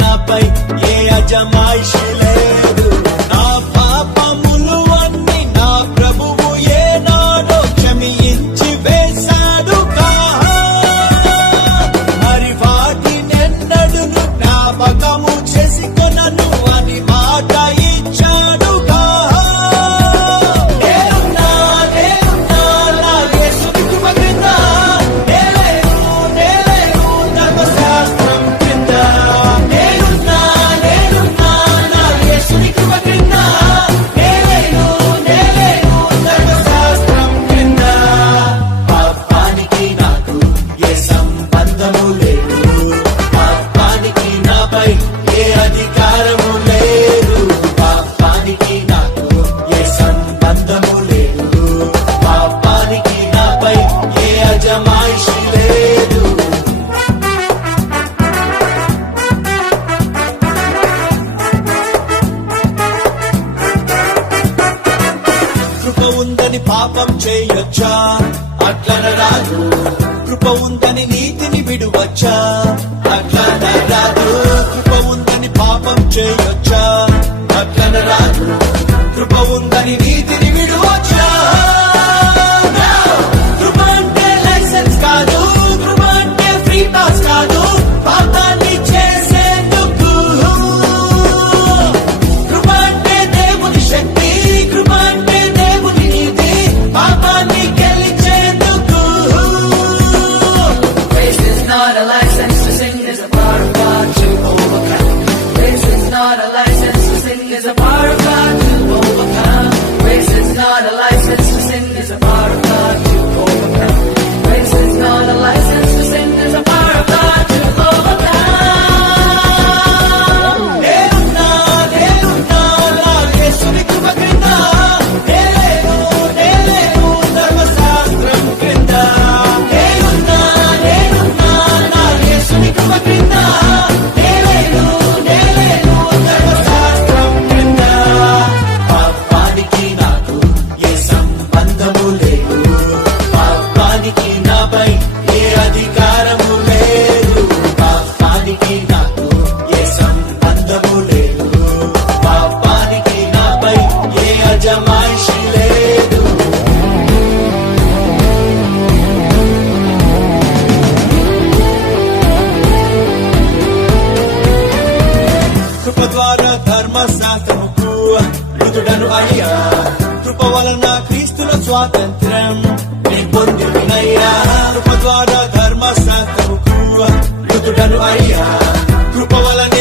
నాపై ఏ అజమాయిషి లేదు. పాపం చేయొచ్చా? అట్లన రాజు కృప ఉందని నీతిని విడువచ్చా? there's a bar ధర్మశాస్త్రముకు మృతుడను అయ్యా. కృప వలన క్రీస్తుల స్వాతంత్రం నీ కృప ద్వారా ధర్మశాస్త్రముకు మృతుడను అయ్యా. కృప వలన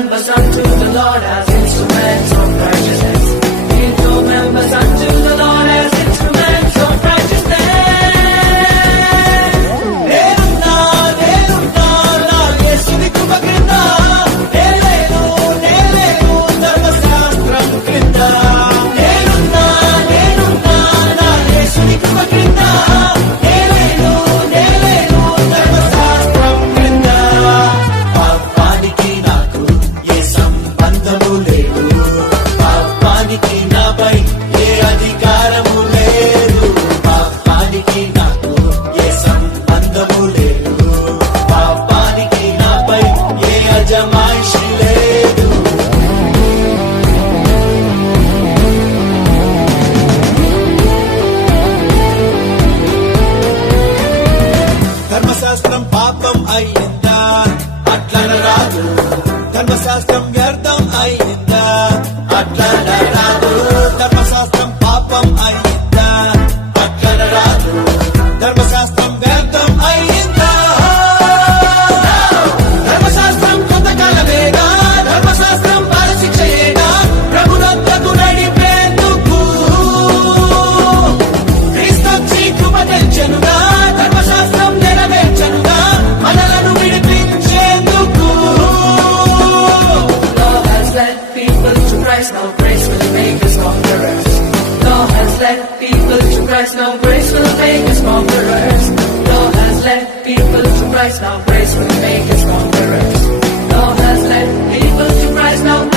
and my son to the Lord as I Christ, no grace will make us conquerors. Law has led people to Christ, no grace will make us conquerors. Law has led people to Christ, no grace will make us conquerors. Law has led people to Christ, no